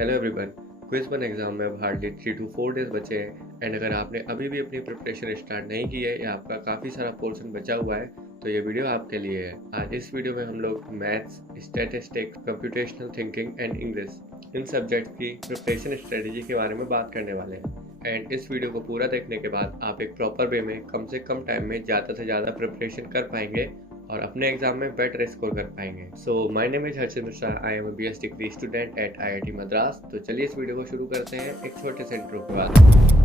Hello everyone. Quiz one exam में अब hardly 3 to 4 days बचे हैं एंड अगर आपने अभी भी अपनी प्रिपरेशन स्टार्ट नहीं की है या आपका काफ़ी सारा पोर्शन बचा हुआ है तो ये वीडियो आपके लिए है। आज इस वीडियो में हम लोग maths, statistics, computational thinking and English in subject की प्रिपरेशन स्ट्रेटजी के बारे में बात करने वाले हैं एंड इस वीडियो को पूरा देखने के बाद आप एक प्रॉपर वे में कम से कम टाइम में ज़्यादा से ज़्यादा प्रिपरेशन कर पाएंगे और अपने एग्जाम में बेटर स्कोर कर पाएंगे। So my name is Harshit Mishra, I am a BS degree student at IIT Madras. तो चलिए इस वीडियो को शुरू करते हैं एक छोटे से इंट्रो के बाद।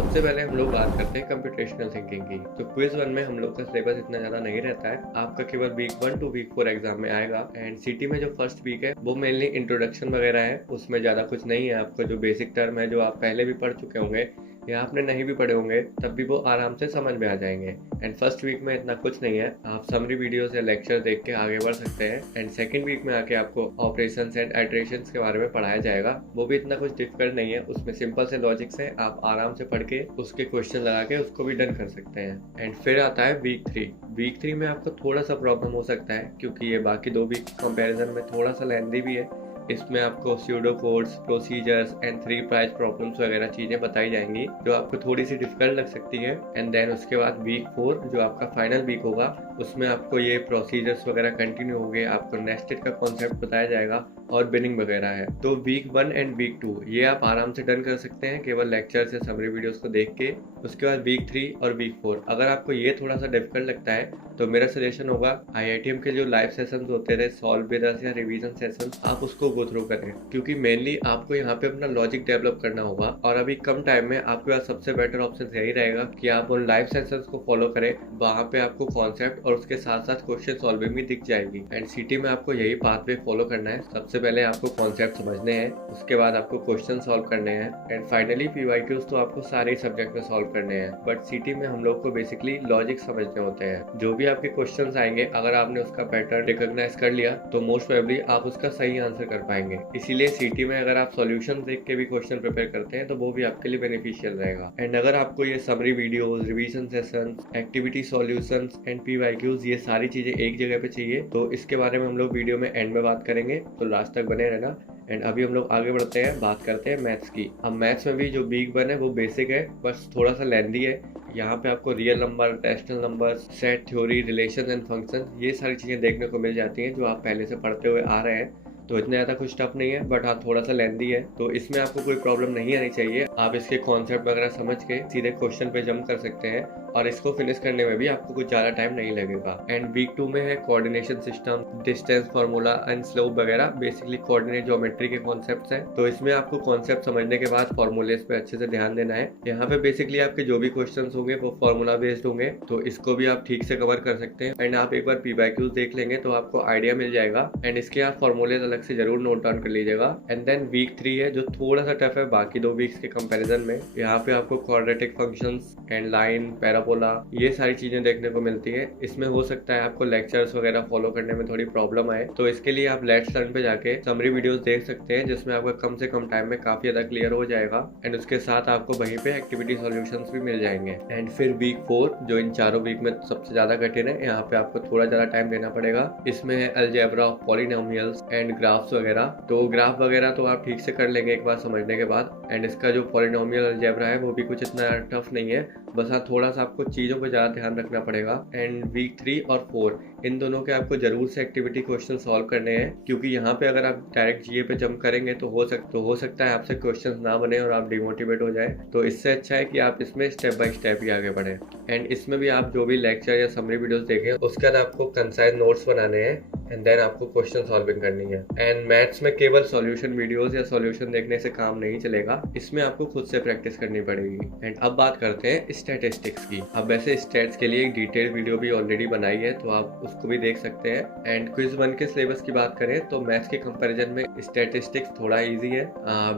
सबसे पहले हम लोग बात करते हैं कंप्यूटेशनल थिंकिंग की। तो क्विज वन में हम लोग का सिलेबस इतना ज़्यादा नहीं रहता है, आपका केवल वीक 1 to वीक 4 एग्जाम में आएगा एंड सिटी में जो फर्स्ट वीक है वो मेनली इंट्रोडक्शन वगैरह है, उसमें ज़्यादा कुछ नहीं है। आपका जो बेसिक टर्म है जो आप पहले भी पढ़ चुके होंगे या आपने नहीं भी पढ़े होंगे तब भी वो आराम से समझ में आ जाएंगे एंड फर्स्ट वीक में इतना कुछ नहीं है, आप समरी वीडियोस या लेक्चर देख के आगे बढ़ सकते हैं एंड सेकंड वीक में आके आपको ऑपरेशंस एंड इटरेशंस के बारे में पढ़ाया जाएगा। वो भी इतना कुछ डिफिकल्ट नहीं है, उसमें सिंपल से लॉजिक्स है, आप आराम से पढ़ के उसके क्वेश्चन लगा के उसको भी डन कर सकते हैं। एंड फिर आता है वीक 3। वीक 3 में आपको थोड़ा सा प्रॉब्लम हो सकता है क्योंकि ये बाकी 2 वीक कंपेरिजन में थोड़ा सा लेंथी भी है। इसमें आपको pseudo codes, procedures and 3 prize problems वगैरह चीज़ें बताई जाएंगी जो आपको थोड़ी सी डिफिकल्ट लग सकती है। एंड देन उसके बाद वीक 4 जो आपका फाइनल वीक होगा उसमें आपको ये प्रोसीजर्स वगैरह कंटिन्यू होंगे, आपको नेस्टेड का कॉन्सेप्ट बताया जाएगा और बिनिंग वगैरह है। तो वीक 1 एंड वीक 2 ये आप आराम से डन कर सकते हैं केवल लेक्चर से समरी वीडियोस को देख के। उसके बाद वीक 3 और वीक 4 अगर आपको ये थोड़ा सा डिफिकल्ट लगता है तो मेरा सजेशन होगा IITM के जो लाइव सेशंस होते थे, सॉल्व विद अस या रिवीजन सेशन, आप उसको गो थ्रू करें क्योंकि मेनली आपको यहाँ पे अपना लॉजिक डेवलप करना होगा और अभी कम टाइम में आपके पास सबसे बेटर ऑप्शन यही रहेगा कि आप उन लाइव सेशंस को फॉलो करें। वहाँ पे आपको कॉन्सेप्ट और उसके साथ साथ क्वेश्चन सॉल्विंग भी दिख जाएगी एंड सिटी में आपको यही पाथवे फॉलो करना है। सबसे पहले आपको कॉन्सेप्ट समझने हैं, उसके बाद आपको क्वेश्चन सॉल्व करने हैं एंड फाइनली PYQs तो आपको सारे सब्जेक्ट में सॉल्व करने हैं। बट सिटी में हम लोग को बेसिकली लॉजिक समझने होते हैं। जो भी आपके क्वेश्चंस आएंगे अगर आपने उसका पैटर्न रिकॉग्नाइज कर लिया तो मोस्ट प्रोबेबली आप उसका सही आंसर कर पाएंगे। इसीलिए सिटी में अगर आप सॉल्यूशन देख के भी क्वेश्चन प्रिपेयर करते हैं तो वो भी आपके लिए बेनिफिशियल रहेगा। एंड अगर आपको ये summary videos, revision session, activity solutions and PYQs ये सारी चीजें एक जगह पे चाहिए तो इसके बारे में हम लोग वीडियो में एंड में बात करेंगे, तो लास्ट तक बने रहना। एंड अभी हम लोग आगे बढ़ते हैं, बात करते हैं मैथ्स की। अब मैथ्स में भी जो वीक 1 है वो बेसिक है, बस थोड़ा सा लेंथी है। यहाँ पे आपको real number, rational number, set theory, relation and function ये सारी चीज़ें देखने को मिल जाती हैं जो आप पहले से पढ़ते हुए आ रहे हैं। तो इतना ज़्यादा कुछ टफ नहीं है बट हाँ थोड़ा सा लेंथी है, तो इसमें आपको कोई प्रॉब्लम नहीं आनी चाहिए। आप इसके कॉन्सेप्ट वगैरह समझ के सीधे क्वेश्चन पे जंप कर सकते हैं और इसको फिनिश करने में भी आपको कुछ ज़्यादा टाइम नहीं लगेगा। एंड वीक 2 में है coordination system, distance formula and slope वगैरह, बेसिकली कोऑर्डिनेट ज्योमेट्री के कॉन्सेप्ट्स हैं। तो इसमें आपको कॉन्सेप्ट समझने के बाद फॉर्मूलेस पे अच्छे से ध्यान देना है। यहाँ पे बेसिकली आपके जो भी क्वेश्चन होंगे वो फॉर्मूला बेस्ड होंगे, तो इसको भी आप ठीक से कवर कर सकते हैं। एंड आप एक बार PYQs देख लेंगे तो आपको आइडिया मिल जाएगा एंड इसके आप फॉर्मूलेज अलग से जरूर नोट डाउन कर लीजिएगा। एंड देन वीक 3 है जो थोड़ा सा टफ है बाकी 2 वीक्स के कंपैरिजन में। यहाँ पे आपको quadratic functions and line, parabola ये सारी चीजें देखने को मिलती है। इसमें हो सकता है आपको लेक्चर्स वगैरह फॉलो करने में थोड़ी प्रॉब्लम आए, तो इसके लिए आप लेट्स लर्न पे जाके समरी वीडियोस देख सकते हैं जिसमें आपका कम से कम टाइम में काफी ज्यादा क्लियर हो जाएगा एंड उसके साथ आपको वहीं पे एक्टिविटी सॉल्यूशंस भी मिल जाएंगे। एंड फिर वीक 4 जो इन चारों वीक में सबसे ज्यादा कठिन है, यहाँ पे आपको थोड़ा ज्यादा टाइम देना पड़ेगा। इसमें है algebra of polynomials and graphs वगैरह। तो ग्राफ वगैरह तो आप ठीक से कर लेंगे एक बार समझने के बाद एंड इसका जो पॉलिनोमियल अलजेब्रा है वो भी कुछ इतना टफ नहीं है, बस हाँ थोड़ा सा आपको चीज़ों पर ज़्यादा ध्यान रखना पड़ेगा। एंड वीक 3 और 4 इन दोनों के आपको जरूर से एक्टिविटी क्वेश्चन सॉल्व करने हैं क्योंकि यहाँ पे अगर आप डायरेक्ट GA पे जंप करेंगे तो हो सकता है आपसे क्वेश्चन ना बने और आप डिमोटिवेट हो जाए। तो इससे अच्छा है कि आप इसमें स्टेप बाय स्टेप ही आगे बढ़े। एंड इसमें भी आप जो भी लेक्चर या समरी वीडियोस देखें उसके बाद आपको कंसाइज नोट्स बनाने हैं एंड देन आपको क्वेश्चन सॉल्विंग करनी है। एंड मैथ्स में केवल सॉल्यूशन वीडियोस या सॉल्यूशन देखने से काम नहीं चलेगा, इसमें आपको खुद से प्रैक्टिस करनी पड़ेगी। एंड अब बात करते हैं स्टैटिस्टिक्स की। अब वैसे स्टैट्स के लिए एक डिटेल वीडियो भी ऑलरेडी बनाई है तो आप उसको भी देख सकते हैं। एंड क्विज 1 के सिलेबस की बात करें तो मैथ्स के कंपैरिजन में स्टैटिस्टिक्स थोड़ा इजी है।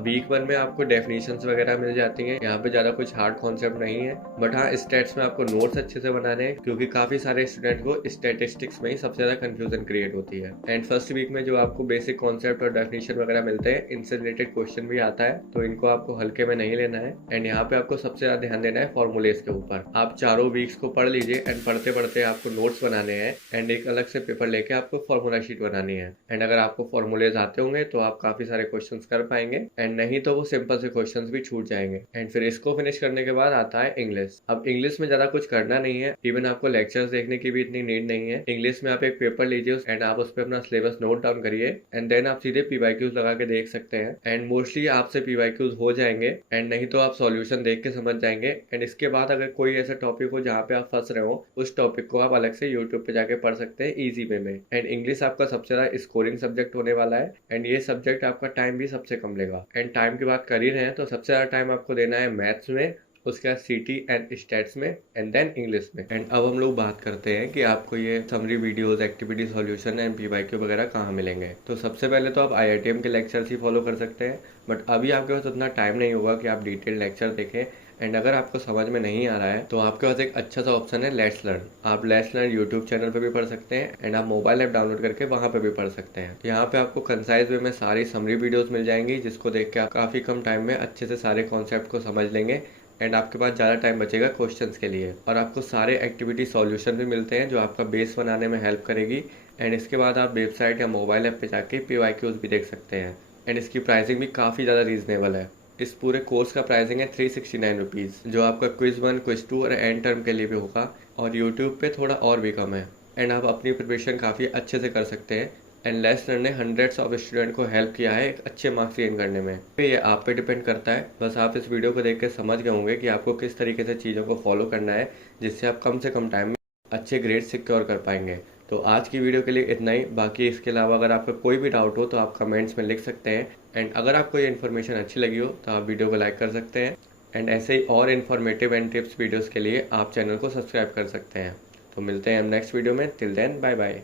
वीक 1 में आपको डेफिनेशंस वगैरह मिल जाती हैं, यहाँ पे ज्यादा कुछ हार्ड कॉन्सेप्ट नहीं है। बट हाँ स्टैट्स में आपको नोट्स अच्छे से बनाने हैं क्योंकि काफी सारे स्टूडेंट को स्टैटिस्टिक्स में ही सबसे ज्यादा कंफ्यूजन क्रिएट होती है। एंड फर्स्ट वीक में जो आपको बेसिक कॉन्सेप्ट और डेफिनेशन वगैरह मिलते हैं, इनसे रिलेटेड क्वेश्चन भी आता है, तो इनको आपको हल्के में नहीं लेना है। एंड यहाँ पे आपको सबसे ज्यादा ध्यान देना है फॉर्मूलेज के ऊपर। आप चारों वीक्स को पढ़ लीजिए एंड पढ़ते पढ़ते आपको नोट्स बनाने हैं एंड एक अलग से पेपर लेके आपको फॉर्मूला शीट बनानी है। एंड अगर आपको फॉर्मूलेज आते होंगे तो आप काफी सारे क्वेश्चंस कर पाएंगे, एंड नहीं तो वो सिंपल से क्वेश्चंस भी छूट जाएंगे। एंड फिर इसको फिनिश करने के बाद आता है इंग्लिश। अब इंग्लिश में ज्यादा कुछ करना नहीं है, इवन आपको लेक्चर्स देखने की भी इतनी नीड नहीं है। इंग्लिश में आप एक पेपर लीजिए एंड आप उस पर अपना सिलेबस नोट डाउन करिए एंड देन आप सीधे पीवाईक्यूज लगा के देख सकते हैं। एंड मोस्टली आपसे पीवाईक्यूज हो जाएंगे एंड नहीं तो आप सॉल्यूशन देख के समझ जाएंगे। एंड इसके बाद अगर कोई ऐसा टॉपिक हो जहाँ पे आप फंस रहे हो, उस टॉपिक को आप अलग से यूट्यूब पे जाके पढ़ सकते हैं इजी वे में। एंड इंग्लिश आपका सबसे ज्यादा स्कोरिंग सब्जेक्ट होने वाला है एंड ये सब्जेक्ट आपका टाइम भी सबसे कम लेगा। एंड टाइम की बात कर ही रहे हैं तो सबसे ज्यादा टाइम आपको देना है मैथ्स में, उसके बाद सीटी एंड स्टैट्स में, एंड देन इंग्लिश में। एंड अब हम लोग बात करते हैं कि आपको ये summary videos, activity solution and PYQ वगैरह कहाँ मिलेंगे। तो सबसे पहले तो आप IITM के लेक्चर्स ही फॉलो कर सकते हैं, बट अभी आपके पास उतना टाइम नहीं होगा कि आप डिटेल लेक्चर देखें। एंड अगर आपको समझ में नहीं आ रहा है तो आपके पास एक अच्छा सा ऑप्शन है लेट्स लर्न। आप लेट्स लर्न यूट्यूब चैनल पे भी पढ़ सकते हैं एंड आप मोबाइल ऐप डाउनलोड करके वहाँ पे भी पढ़ सकते हैं। यहाँ पे आपको कंसाइज वे में सारी समरी वीडियोस मिल जाएंगी, जिसको देख के आप काफी कम टाइम में अच्छे से सारे कॉन्सेप्ट को समझ लेंगे एंड आपके पास ज़्यादा टाइम बचेगा क्वेश्चंस के लिए। और आपको सारे एक्टिविटी सॉल्यूशन भी मिलते हैं जो आपका बेस बनाने में हेल्प करेगी। एंड इसके बाद आप वेबसाइट या मोबाइल ऐप पे जाके पीवाईक्यूज भी देख सकते हैं। एंड इसकी प्राइसिंग भी काफ़ी ज़्यादा रीजनेबल है। इस पूरे कोर्स का प्राइसिंग है 369 रुपीज़, जो आपका क्विज 1, क्विज 2 और एंड टर्म के लिए भी होगा, और यूट्यूब पे थोड़ा और भी कम है। एंड आप अपनी प्रिपरेशन काफ़ी अच्छे से कर सकते हैं। एंड लेट्स लर्न ने हंड्रेड्स ऑफ स्टूडेंट को हेल्प किया है एक अच्छे मार्क्स गेन करने में। ये आप पे डिपेंड करता है, बस आप इस वीडियो को देख के समझ गए होंगे कि आपको किस तरीके से चीज़ों को फॉलो करना है, जिससे आप कम से कम टाइम में अच्छे ग्रेड सिक्योर कर पाएंगे। तो आज की वीडियो के लिए इतना ही। बाकी इसके अलावा अगर आपका कोई भी डाउट हो तो आप कमेंट्स में लिख सकते हैं। एंड अगर आपको ये इन्फॉर्मेशन अच्छी लगी हो तो आप वीडियो को लाइक कर सकते हैं। एंड ऐसे ही और इन्फॉर्मेटिव एंड टिप्स वीडियोस के लिए आप चैनल को सब्सक्राइब कर सकते हैं। तो मिलते हैं हम नेक्स्ट वीडियो में। Till then bye bye.